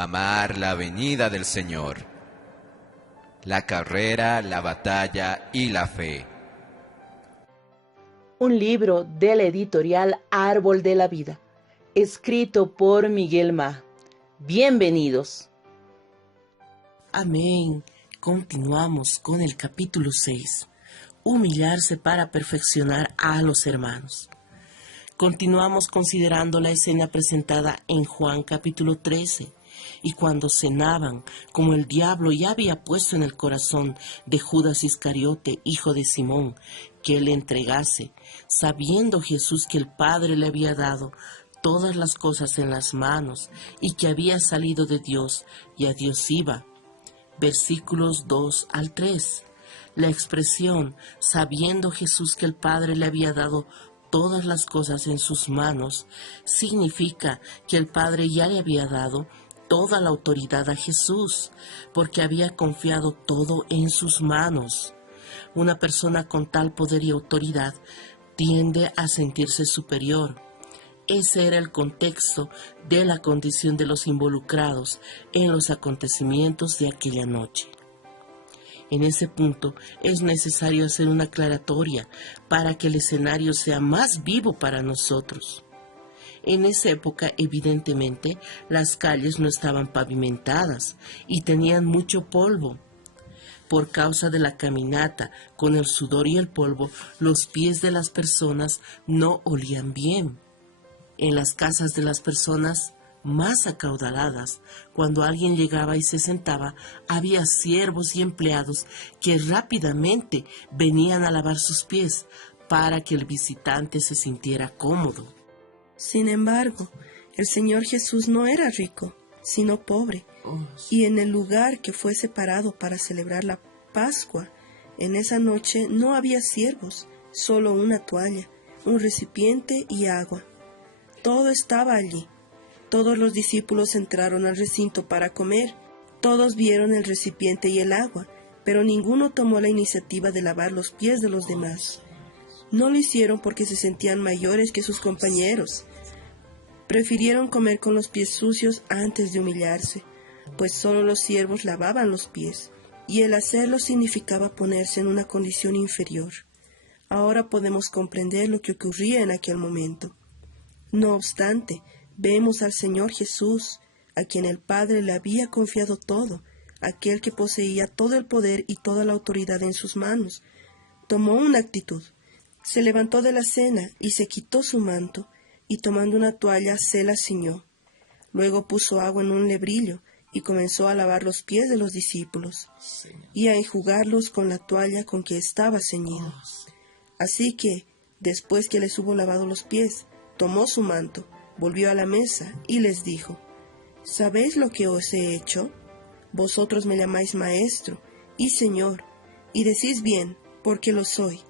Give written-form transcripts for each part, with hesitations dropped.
Amar la venida del Señor, la carrera, la batalla y la fe. Un libro de la editorial Árbol de la Vida, escrito por Miguel Ma. Bienvenidos. Amén. Continuamos con el capítulo 6. Humillarse para perfeccionar a los hermanos. Continuamos considerando la escena presentada en Juan capítulo 13. Y cuando cenaban, como el diablo ya había puesto en el corazón de Judas Iscariote, hijo de Simón, que le entregase, sabiendo Jesús que el Padre le había dado todas las cosas en las manos y que había salido de Dios y a Dios iba. Versículos 2 al 3. La expresión, sabiendo Jesús que el Padre le había dado todas las cosas en sus manos, significa que el Padre ya le había dado toda la autoridad a Jesús, porque había confiado todo en sus manos. Una persona con tal poder y autoridad tiende a sentirse superior. Ese era el contexto de la condición de los involucrados en los acontecimientos de aquella noche. En ese punto es necesario hacer una aclaratoria para que el escenario sea más vivo para nosotros. En esa época, evidentemente, las calles no estaban pavimentadas y tenían mucho polvo. Por causa de la caminata, con el sudor y el polvo, los pies de las personas no olían bien. En las casas de las personas más acaudaladas, cuando alguien llegaba y se sentaba, había siervos y empleados que rápidamente venían a lavar sus pies para que el visitante se sintiera cómodo. Sin embargo, el Señor Jesús no era rico, sino pobre, y en el lugar que fue separado para celebrar la Pascua, en esa noche no había siervos, solo una toalla, un recipiente y agua. Todo estaba allí. Todos los discípulos entraron al recinto para comer. Todos vieron el recipiente y el agua, pero ninguno tomó la iniciativa de lavar los pies de los demás. No lo hicieron porque se sentían mayores que sus compañeros. Prefirieron comer con los pies sucios antes de humillarse, pues solo los siervos lavaban los pies, y el hacerlo significaba ponerse en una condición inferior. Ahora podemos comprender lo que ocurría en aquel momento. No obstante, vemos al Señor Jesús, a quien el Padre le había confiado todo, aquel que poseía todo el poder y toda la autoridad en sus manos. Tomó una actitud. Se levantó de la cena y se quitó su manto, y tomando una toalla se la ciñó. Luego puso agua en un lebrillo y comenzó a lavar los pies de los discípulos y a enjugarlos con la toalla con que estaba ceñido. Así que, después que les hubo lavado los pies, tomó su manto, volvió a la mesa y les dijo: ¿Sabéis lo que os he hecho? Vosotros me llamáis maestro y señor, y decís bien, porque lo soy.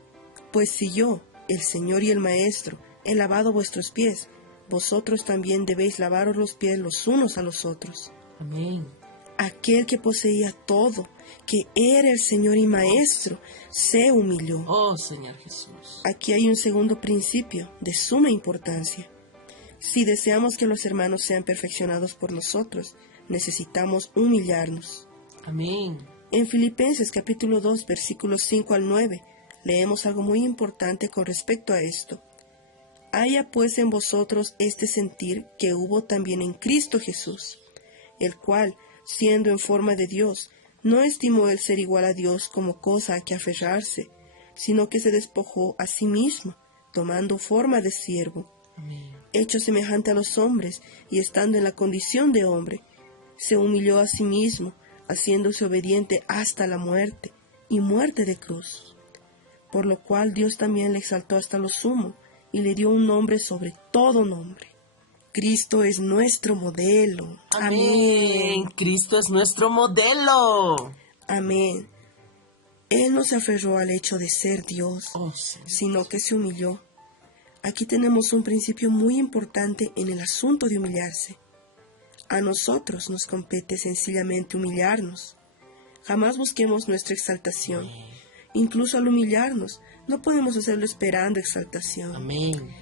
Pues si yo, el Señor y el Maestro, he lavado vuestros pies, vosotros también debéis lavaros los pies los unos a los otros. Amén. Aquel que poseía todo, que era el Señor y Maestro, se humilló. Oh, Señor Jesús. Aquí hay un segundo principio de suma importancia. Si deseamos que los hermanos sean perfeccionados por nosotros, necesitamos humillarnos. Amén. En Filipenses capítulo 2, versículos 5 al 9, leemos algo muy importante con respecto a esto. Haya pues en vosotros este sentir que hubo también en Cristo Jesús, el cual, siendo en forma de Dios, no estimó el ser igual a Dios como cosa a que aferrarse, sino que se despojó a sí mismo, tomando forma de siervo. Amén. Hecho semejante a los hombres, y estando en la condición de hombre, se humilló a sí mismo, haciéndose obediente hasta la muerte, y muerte de cruz. Por lo cual Dios también le exaltó hasta lo sumo, y le dio un nombre sobre todo nombre. Cristo es nuestro modelo. Amén. Cristo es nuestro modelo. Amén. Él no se aferró al hecho de ser Dios, Señor. sino que se humilló. Aquí tenemos un principio muy importante en el asunto de humillarse. A nosotros nos compete sencillamente humillarnos. Jamás busquemos nuestra exaltación. Incluso al humillarnos, no podemos hacerlo esperando exaltación. Amén.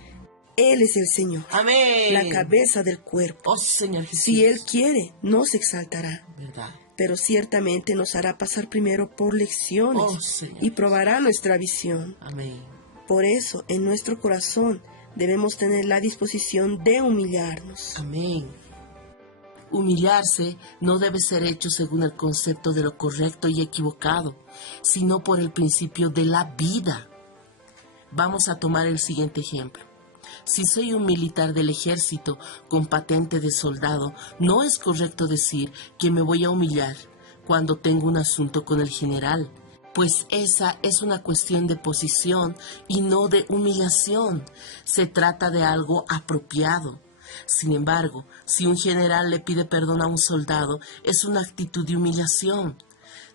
Él es el Señor, Amén. la cabeza del cuerpo. Oh, Señor Jesús. Si Él quiere, nos exaltará, ¿Verdad? pero ciertamente nos hará pasar primero por lecciones Oh, Señor. y probará nuestra visión. Amén. Por eso, en nuestro corazón debemos tener la disposición de humillarnos. Amén. Humillarse no debe ser hecho según el concepto de lo correcto y equivocado, sino por el principio de la vida. Vamos a tomar el siguiente ejemplo. Si soy un militar del ejército con patente de soldado, no es correcto decir que me voy a humillar cuando tengo un asunto con el general, pues esa es una cuestión de posición y no de humillación. Se trata de algo apropiado. Sin embargo, si un general le pide perdón a un soldado, es una actitud de humillación.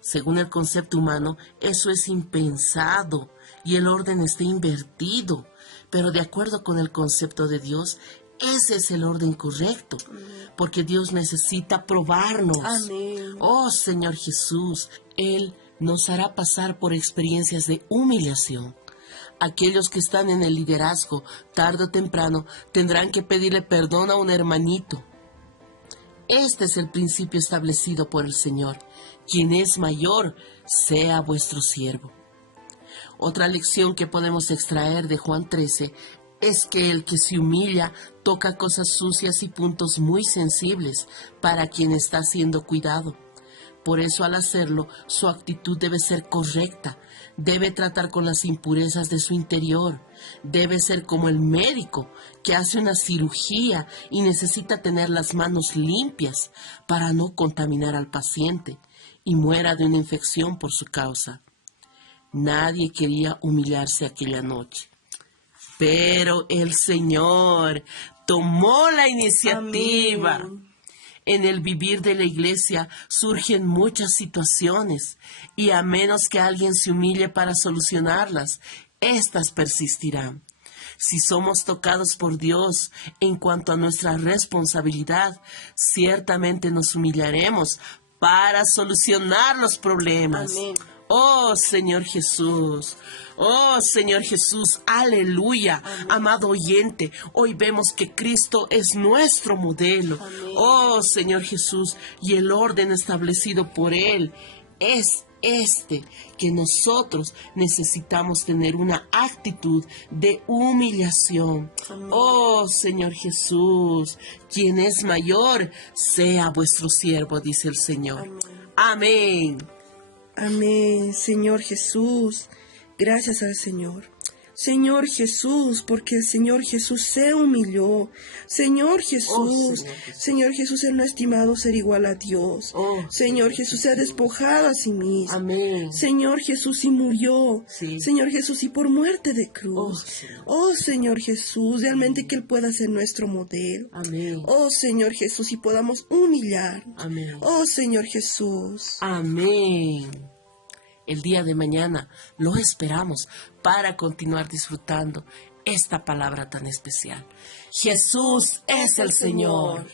Según el concepto humano, eso es impensado y el orden está invertido. Pero de acuerdo con el concepto de Dios, ese es el orden correcto, porque Dios necesita probarnos. Amén. Oh Señor Jesús, Él nos hará pasar por experiencias de humillación. Aquellos que están en el liderazgo, tarde o temprano, tendrán que pedirle perdón a un hermanito. Este es el principio establecido por el Señor. Quien es mayor, sea vuestro siervo. Otra lección que podemos extraer de Juan 13 es que el que se humilla toca cosas sucias y puntos muy sensibles para quien está siendo cuidado. Por eso al hacerlo, su actitud debe ser correcta, debe tratar con las impurezas de su interior, debe ser como el médico que hace una cirugía y necesita tener las manos limpias para no contaminar al paciente y muera de una infección por su causa. Nadie quería humillarse aquella noche, pero el Señor tomó la iniciativa. Amén. En el vivir de la iglesia surgen muchas situaciones y a menos que alguien se humille para solucionarlas, éstas persistirán. Si somos tocados por Dios en cuanto a nuestra responsabilidad, ciertamente nos humillaremos para solucionar los problemas. Amén. Oh Señor Jesús, aleluya. Amén. Amado oyente, hoy vemos que Cristo es nuestro modelo. Amén. Oh Señor Jesús, y el orden establecido por Él es que nosotros necesitamos tener una actitud de humillación. Amén. Oh Señor Jesús, quien es mayor, sea vuestro siervo, dice el Señor. Amén. Amén, Señor Jesús. Gracias al Señor. Señor Jesús, porque el Señor Jesús se humilló. Señor Jesús, Señor Jesús, Él no ha estimado ser igual a Dios. Señor Jesús, se ha despojado a sí mismo. Amén. Señor Jesús, y murió. Sí. Señor Jesús, y por muerte de cruz. Señor. Oh, Señor Jesús, realmente que Él pueda ser nuestro modelo. Amén. Oh, Señor Jesús, y podamos humillar. Amén. Oh, Señor Jesús. Amén. El día de mañana lo esperamos para continuar disfrutando esta palabra tan especial. Jesús es el Señor.